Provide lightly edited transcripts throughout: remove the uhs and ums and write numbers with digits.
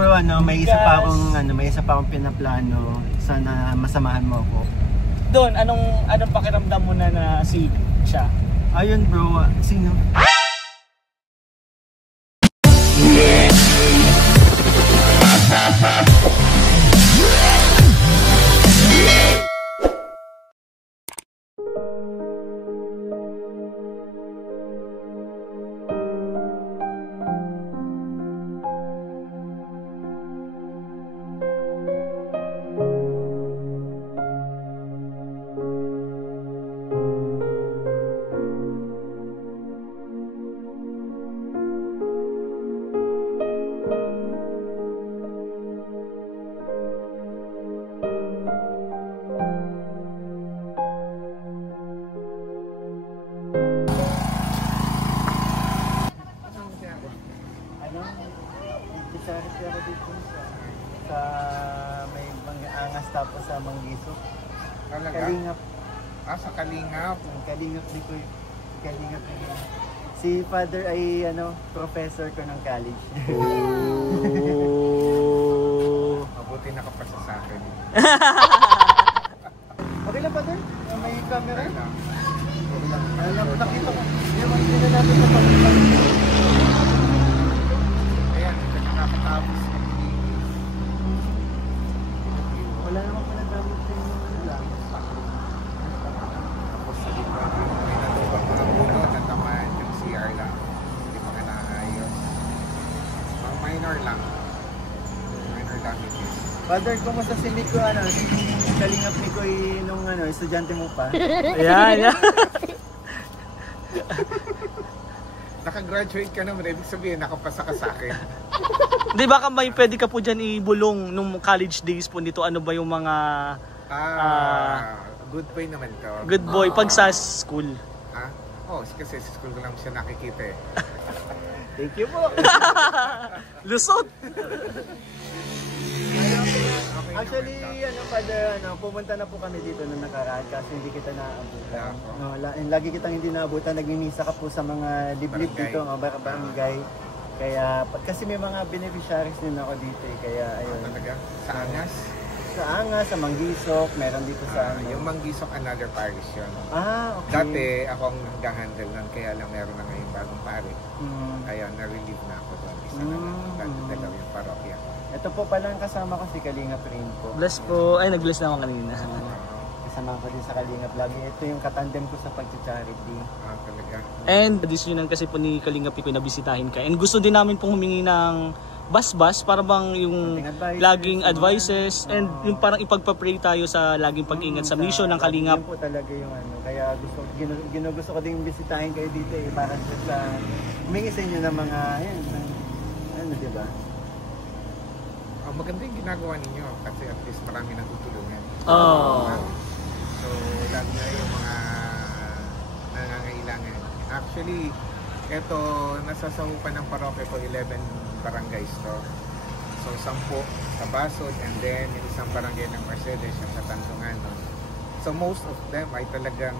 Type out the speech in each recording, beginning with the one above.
bro, may isa pa akong pinaplano. Sana masamahan mo ako. Doon, anong pakiramdam mo na si siya? Ayun bro, sino? Sa may angas tapos sa Manggisok. Kalingap. Sa Kalingap. Kalingap ni ko. Kalingap ni ko. Si father ay professor ko ng college. Mabuti nakapasa sa akin. Okay lang father? May camera? Okay lang. Nakita ko. Hindi na natin sa pagkakas. Ayan, nakakatapos. Wala naman po nagdamot sa inyo. Tapos sa lipa, may natubang mga puno, natamaan yung CR lang. Hindi pa kinaayos. Mga minor lang. Minor damages. Father, kumusta si Miko? Kalingap Miko nung estudyante mo pa? Ayan. Naka-graduate ka naman, ibig sabihin nakapasa ka sa akin. Di ba may pwede ka po dyan ibulong nung college days po nito? Ano ba yung mga... Good boy naman to. Good boy pag sa school. Kasi sa school ko lang siya nakikita eh. Thank you po. Lusot! Actually, father, pumunta na po kami dito nung nakaraan kasi hindi kita naabutan. Lagi kitang hindi naabutan, nagmimisa ka po sa mga liblib dito, barangay. Kaya, kasi may mga beneficiaries din ako dito eh, kaya ayun. Talaga? Sa Angas? Sa Angas, sa Manggisok, meron dito sa Yung Manggisok, another parish yun. Okay. Dati, ako ang nag-handle nun, kaya lang meron na ngayon bagong pari. Kaya na-relieve na ako doon. Isa na lang, dati dalaw yung parokya. Ito po palang kasama ko si Kalingap rin po. Bless po. Ay, nag-bless na ako kanina. Kasama ko din sa Kalingap lagi. Ito yung katandem ko sa pag-charity. Talaga. And this yun kasi po ni Kalingap ko nabisitahin ka. And gusto din namin pong humingi ng bas-bas para bang yung laging advices and yung parang ipagpa-pray tayo sa laging pag-ingat sa mission ng Kalingap. Yun po talaga yung kaya gusto ko din bisitahin kayo dito eh. Para sa humingi sa inyo ng mga, diba? Maganda yung ginagawa ninyo kasi at least marami natutulungan. So, lalo na yung mga nangangailangan. Actually, ito, nasasahupan ng parokya ko 11 barangays to. So, 10 sa Basod and then yung isang barangay ng Mercedes yung sa Tantungan. No? So, most of them ay talagang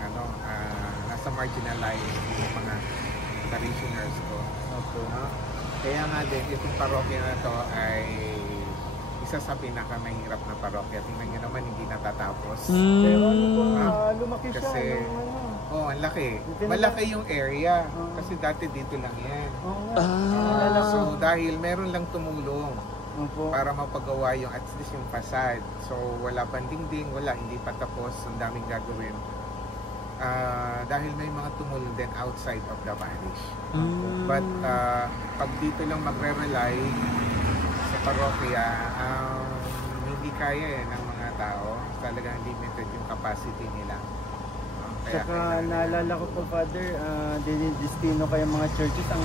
nasa marginalized yung mga parishioners ko. Kaya nga din, itong parokya na to ay isa sa pinakamahirap na parokya. Tingnan nyo naman, hindi natatapos. Pero lumaki siya. Kasi, ang laki. Malaki yung area. Kasi dati dito lang yan. So, dahil meron lang tumulong para mapagawa yung at least yung facade. So, wala pang dingding, hindi pa tapos. Ang daming gagawin. Dahil may mga tumulong din outside of the parish. But, pag dito lang magre-rely sa parokya, hindi kaya ng mga tao. Talagang limited yung capacity nila. Saka naalala ko po, Father, destino kayo mga churches ang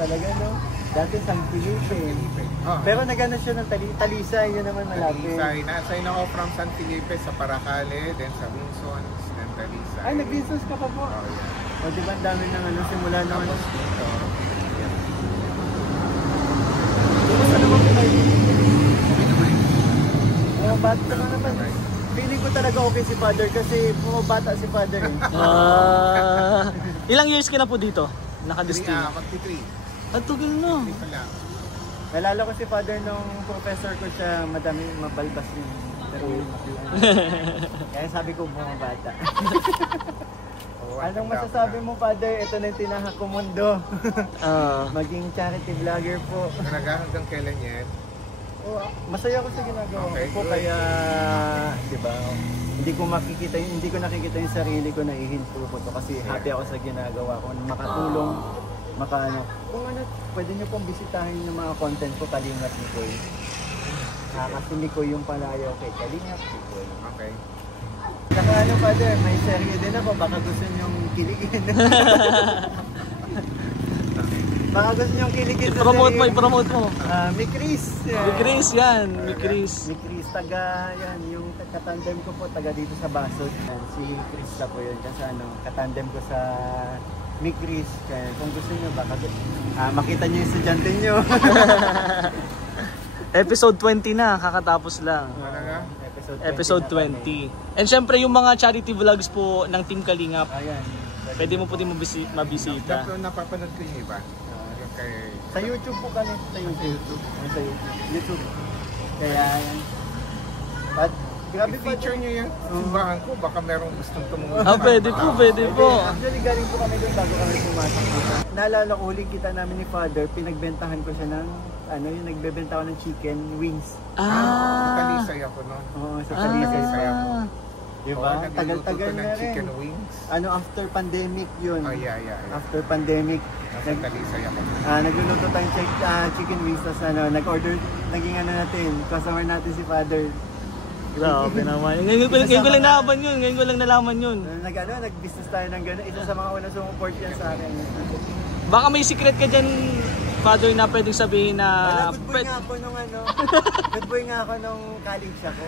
talaga, no? Dati San Felipe. Pero nagana siya ng Talisay, yun naman malapit. Nasa ako from San Felipe sa Paracale, then sa Winsons, then Talisay. Ay, nag-Winsons ka pa po? O, di ba ang dami ng simula naman dito? Kumusta naman po kayo? Bata naman. Feeling ko talaga okay si Father kasi bata si Father eh. Ilang years ka na po dito? Naka-destino? Magti-3. At tugil na. Nalala ko si Father nung professor ko siya, madami mabalbas yun. Pero kaya sabi ko mga bata. Anong masasabi mo, Father? Ito na yung tinahak ko mundo. Maging charity vlogger po. Hanggang kailan yan? Masaya ko sa ginagawa ko kaya, di ba, hindi ko nakikita yung sarili ko na ihinto ko to kasi happy ako sa ginagawa ko. Makatulong, kung ano, pwede nyo pong bisitahin yung mga content ko, Kalingap Mikoy. Kasi Mikoy yung palayaw kay Kalingap Mikoy. Okay. Saka ano, Father, may serye din ako, baka gusto nyong kiligin. Baka gusto nyong kiligin sa serye. I-promote mo. Mi Chris. Mi Chris yan, Mi Chris. Mi Chris, taga, yan, yung katandem ko po, taga dito sa Basod. Si Krista po yun, kasi ano, katandem ko sa Mi Chris. Kaya kung gusto nyo, baka makita nyo yung estudyante nyo. Episode 20 na, kakatapos lang. Episode 20. And syempre yung mga charity vlogs po ng Team Kalingap, pwede mo po din mabisita. Napapanood ko yung iba. Sa YouTube po kami. Sa YouTube. Kaya yan. Grabe pa. I-feature nyo yung simbahan ko, baka merong gustong tumulong. Pwede po. Actually, galing po kami doon bago kami pumasok. Naalala ko, huling kita namin ni Father, pinagbentahan ko siya ng, yung nagbebenta ko ng chicken wings. Sa Talisay ako noon. Oo, sa Talisay ako. Diba? Tagal-tagal na rin. Chicken wings. After pandemic yun. Yeah. After pandemic. Nasa Talisay ako. Nagluluto tayong chicken wings, tapos nag-order, naging natin, customer natin si Father. Grabe naman. Ngayon ko lang nalaman yun. Nag-business tayo ng gano'n. Ito sa mga unang sumuport yan sa akin. Baka may secret ka dyan, Father, na pwedeng sabihin na... Good boy nga ako nung college ako.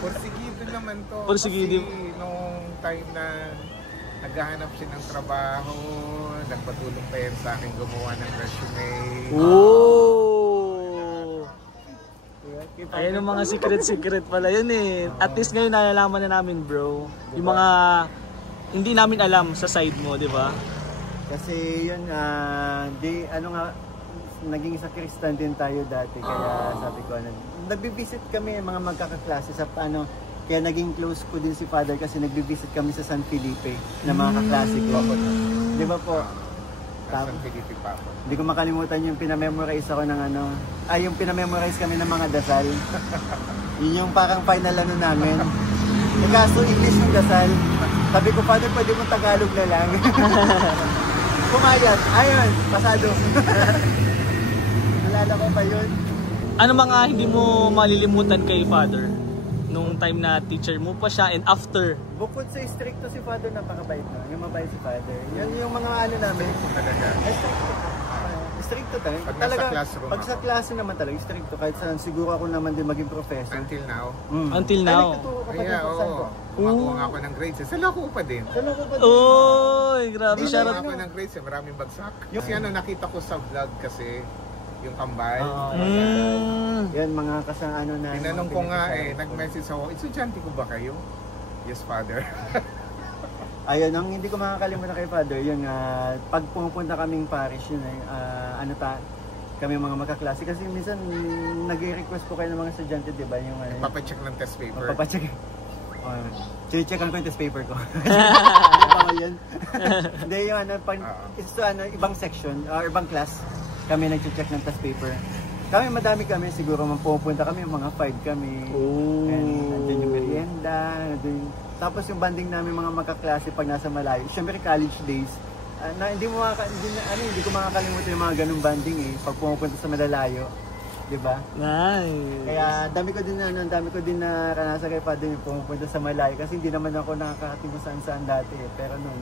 Porsigido naman to. Porsigido. Kasi nung time na naghahanap siya ng trabaho, nagpatulong pa yan sa akin gumawa ng resume. Ayan yung mga secret pala yun eh. At least ngayon nalalaman na namin, bro. Yung mga hindi namin alam sa side mo, di ba? Kasi yun, naging isa Kristan din tayo dati. Kaya sabi ko, nagbibisit kami mga magkakaklase sa kaya naging close ko din si Father kasi nagbibisit kami sa San Felipe na mga kaklase ko. Di ba po? San Felipe pa ako. Hindi ko makalimutan yung pinamemorize ako ng yung pinamemorize kami ng mga dasal. Yun yung parang final namin. Kaso English yung dasal. Sabi ko, Father, pwede mong Tagalog na lang. Pumayat. Ayun, pasado. Nalala ko pa yun. Ano mga hindi mo malilimutan kay Father? Nung time na teacher mo pa siya and after? Bukod sa stricto si Father, napakabait na. Yung mabait si Father. Yan yung mga namin. Stricto tayo. Pag sa klase naman talaga, stricto. Kahit saan, siguro ako naman din maging professor. Until now? Until now? Kumakuha nga ako ng grades. Sa lako pa din. Oy, grabe. Kumakuha ako ng grades. Maraming bagsak. Kasi nakita ko sa vlog kasi yung kambal. Yan mga na. Tinanong ko nga nag-message ako, estudyante ko ba kayo? Yes, Father. Ayun, ang hindi ko makakalimutan kay Father, yun pag pumupunta kaming parish, yun kami mga magkaklase. Kasi minsan, nag-request ko kayo ng mga estudyante, di ba? Yung papacheck ng test paper. Papacheck. Checkan ko yung test paper ko. Yan. Hindi, yung ibang section, or ibang class, kami nag-check ng test paper. Madami kami, siguro pupunta kami, mga 5 kami. And andun yung merienda, tapos yung banding namin mga magkaklase pag nasa malayo. Siyempre college days, hindi ko makakalimutan yung mga ganung banding pag pumupunta sa malalayo. Diba? Nice. Kaya dami ko din na karanasan kay Father yung pumupunta sa malayo kasi hindi naman ako nakakarating kung saan dati pero noon.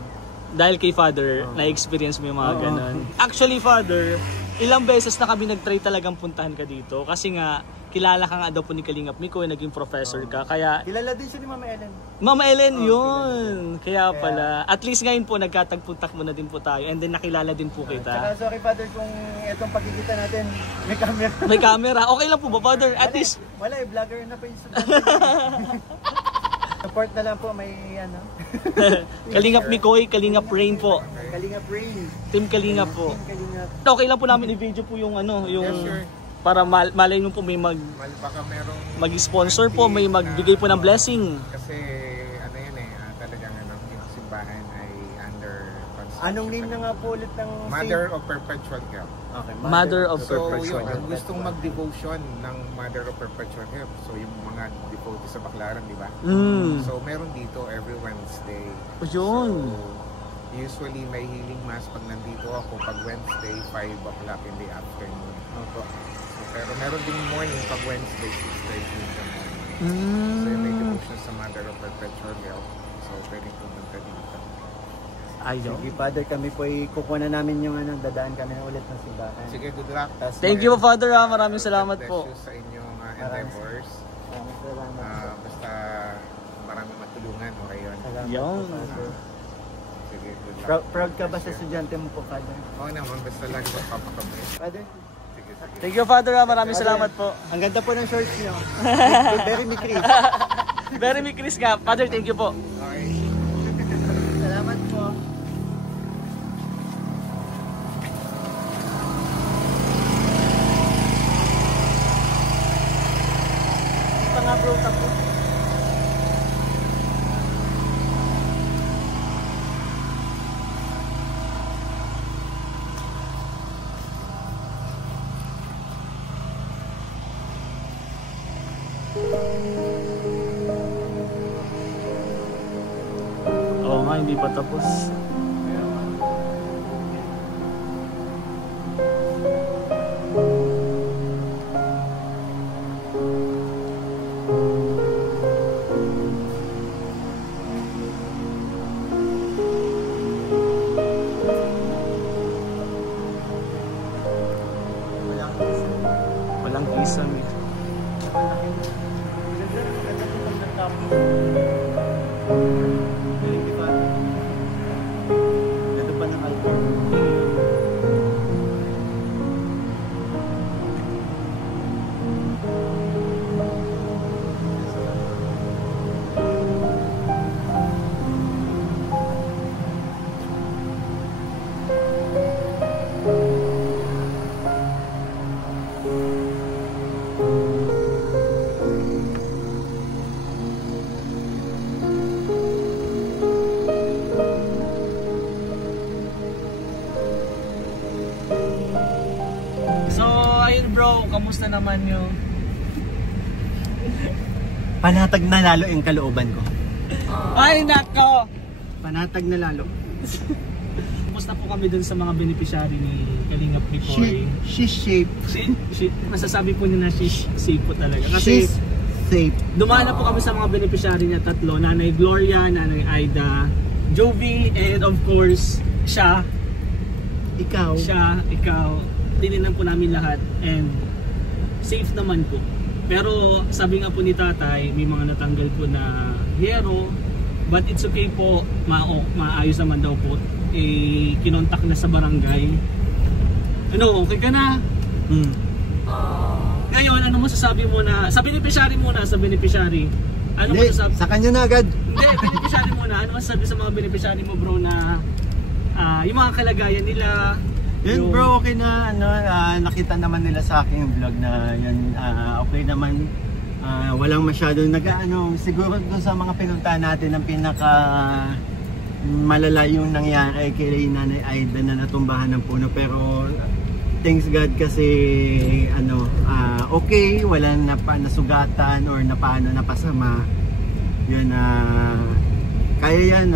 Dahil kay Father, na-experience mo yung mga ganon. Actually, Father, ilang beses na kami nag-try talagang puntahan ka dito. Kasi nga, kilala ka nga daw po ni Kalingap Mikoy, naging professor ka. Kaya kilala din siya ni Mama Ellen. Mama Ellen, yun! Kaya pala. At least ngayon po, nagkatagpuntak muna din po tayo. And then, nakilala din po kita. Saka, sorry, Father, kung itong pagkikita natin, may camera. May camera. Okay lang po ba, Father? At least wala, vlogger na pa yung support na lang po, may Kalingap Mikoy, Kalingap Rain po. Kalingap Rain. Team Kalingap po. Team Kalingap. Okay lang po namin i-video po yung Yes, sure. Para malay nyo po may baka merong mag-sponsor po, may magbigay po ng blessing. Kasi ano yan talagang yung simbahan ay under construction. Anong name na nga po ulit ng Mother of Perpetual Help. Okay, Mother of So Perpetual yun, Help. ang gustong mag-devotion ng Mother of Perpetual Help. So yung mga devotees sa Baclaran, di ba? So meron dito every Wednesday. Yun. So usually may healing mass pag nandito ako pag Wednesday 5 o'clock in the afternoon. Opo. Pero meron ding morning pag Wednesday, 6:30 in the morning. So may devotion sa Mother of Perpetual Help. So pwedeng pumunta dito. Ayun. Sige, Father, kami po kukuha na namin yung dadaan kami na ulit ng simbahan. Sige, good luck. Thank you, Father. Maraming salamat po. Bless you sa inyong endeavors. Maraming salamat. Basta maraming matulungan. Okay yun. Salamat Yun. po, Father. Sige, good luck. Proud ka ba sa estudyante mo po, Father? Oo naman, basta lagi magpapakabit. Father? Sige, sige. Thank you, Father. Maraming salamat po. Ang ganda po ng shorts niyo. Very me Chris. Very me Chris ka. Father, thank you po. Okay. Salamat po. Mga bro, tapo. Oo nga, hindi pa tapos. Walang kisame. Ganda pa ng altar. So, ayun bro, kamusta naman yung... Panatag na lalo yung kalooban ko. Ay, nako! Panatag na lalo. Kumusta po kami dun sa mga beneficiary ni Kalingap Picoy? She's safe. Masasabi po niya na she's safe po talaga. Kasi She's safe. dumaan na po kami sa mga beneficiary niya tatlo. Nanay Gloria, Nanay Aida, Jovi, and of course, siya. Ikaw. Siya, ikaw. Tininan po namin lahat and safe naman po. Pero sabi nga po ni tatay, may mga natanggal po na hero, but it's okay po, maayos naman daw po. Kinontak na sa barangay. Ano, okay ka na? Ngayon, ano masasabi mo na, sa beneficiary muna, sa beneficiary, ano masasabi? Sa kanya na agad. Hindi, beneficiary muna, ano masasabi sa mga beneficiary mo bro na yung mga kalagayan nila? Yun bro, okay na, nakita naman nila sa aking vlog na yan, okay naman. Walang masyadong siguro dun sa mga pinuntahan natin ang pinaka malala yung nangyari kay Nanay Aida na natumbahan ng puno, pero thanks God kasi okay, walang nasugatan or napasama. Yan, kaya yan,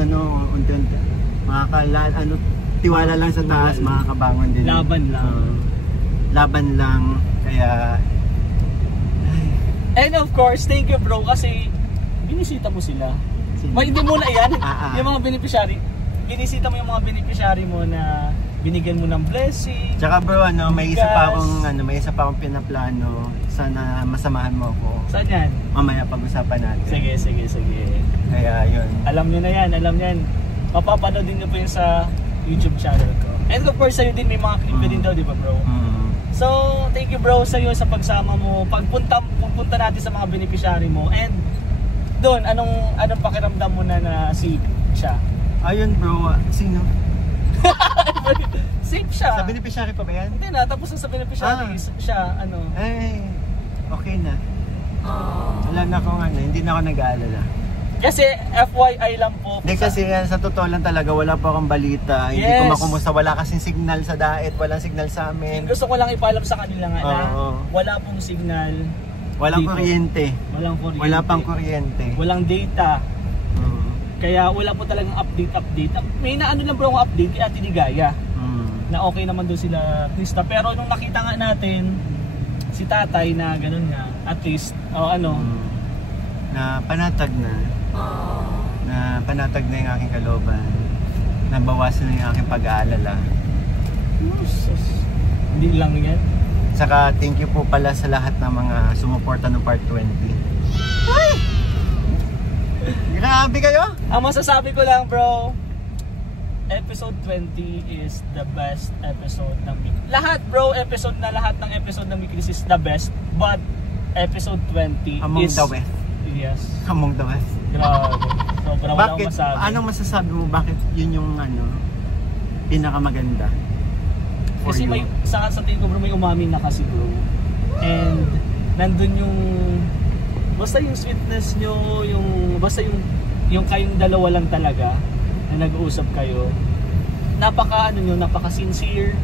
unti-unti tiwala lang sa taas, makakabangon din. Laban lang. Laban lang, kaya... And of course, thank you bro kasi binisita mo sila. Hindi mo na yan, yung mga beneficiary. Binisita mo yung mga beneficiary mo na binigyan mo ng blessing. Tsaka bro, may isa pa akong pinaplano. Sana masamahan mo ako. Saan yan? Mamaya pag-usapan natin. Sige. Kaya yun. Alam nyo na yan. Mapapanood din nyo po yun sa YouTube channel ko. And of course, sa'yo din may mga clip din daw, di ba bro? So, thank you bro sa'yo sa pagsama mo. Pagpunta natin sa mga beneficiary mo. And doon, anong pakiramdam mo na safe siya? Ayun bro, sino? Safe siya. Sa beneficiary pa ba yan? Hindi na, tapos sa beneficiary siya, ano. Ay, okay na. Wala na akong hindi na ako nag-aalala. Kasi FYI lang po. Hindi kasi sa totoo lang talaga, wala pa akong balita. Hindi ko makumusta, wala kasing signal sa daet, walang signal sa amin. Gusto ko lang ipaalam sa kanila nga na wala pong signal. Walang kuryente. Walang kuryente. Wala pang kuryente. Walang data. Kaya wala po talagang update. May naano lang bro akong update kay Ate Ligaya. Na okay naman doon sila Krista. Pero nung nakita nga natin si tatay na ganun nga, at least, na panatag na. Na panatag na yung aking kalooban. Nabawasan na yung aking pag-aalala. Hindi lang yan. Saka thank you po pala sa lahat ng mga sumuporta ng part 20. Ay! Grabe kayo! Ang masasabi ko lang bro, episode 20 is the best episode ng lahat bro, lahat ng episode ng Mikris is the best, but episode 20 among is the best. Yes. Among the best. Grabe. Sobra wala akong masabi. Anong masasabi mo? Bakit yun yung pinakamaganda? Kasi may sa tingin ko bro, may umamin na kasi bro. And nandun yung basta yung sweetness nyo, basta yung kayong dalawa lang talaga na nag-uusap kayo. Napaka sincere.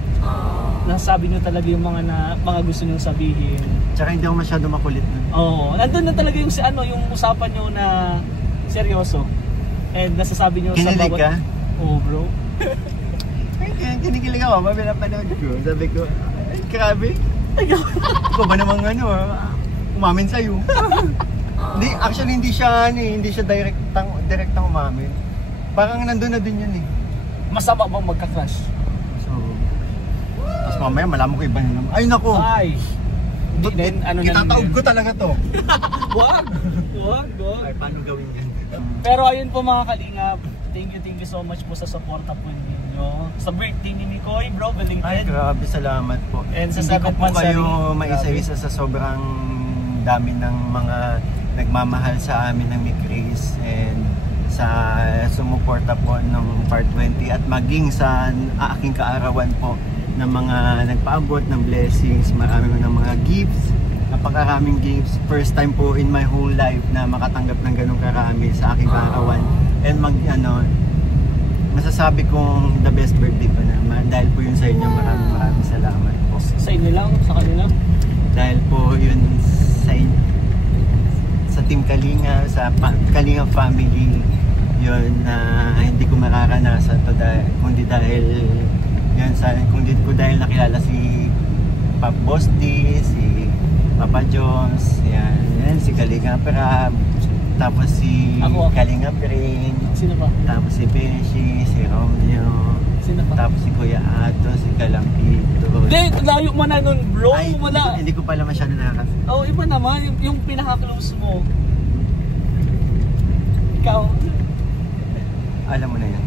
Nasabi nyo talaga yung mga gusto nyo sabihin. Tsaka hindi ako masyado makulit nun. Oo, nandun na talaga yung yung usapan nyo na seryoso. And nasasabi nyo kinilig sa bawat... ka? Oo bro. Kinikilig ako, pinapanood ko. Sabi ko, ay grabe. Ikaw ba namang umamin sa'yo? Actually hindi siya direktang umamin. Parang nandun na din yun eh. Masama bang magka-crush? So, tapos mamaya malaman ko iba na naman. Ay nako! Ay! Itataog ko talaga to. Wag! Ay, paano gawin yan? Pero ayun po mga kalingap, thank you so much po sa suporta po ninyo. Sa birthday ni Mikoy bro, belated. Ay grabe, salamat po. And sa hindi ko po kayo maisa-isa sa sobrang dami ng mga nagmamahal sa amin ng Mikris and sa sumuporta po ng part 20 at maging sa aking kaarawan po ng mga nagpaabot ng blessings, marami ng mga gifts, napakaraming gifts. First time po in my whole life na makatanggap ng ganong karami sa aking kaarawan. And masasabi kong the best birthday pa naman dahil po yun sa inyo. Maraming salamat po. Sa inyo lang, sa kanila? Dahil po yun sa Team Kalinga, sa Kalinga family, yun na hindi ko mararanasan to kundi dahil nakilala si Pop Boss D, si Papa Jones, yan si Kalinga Perab, tapos si Kalinga Pring, sino pa? Tapos si Beshi, si Romeo, sino pa? Tapos si Kuya Ato, si Kalampito. Hindi, layo mo na nun bro. Ay, hindi ko pala masyado nakakasama. Oo, iba naman, yung pinaka-close mo. Ikaw? Alam mo na yan.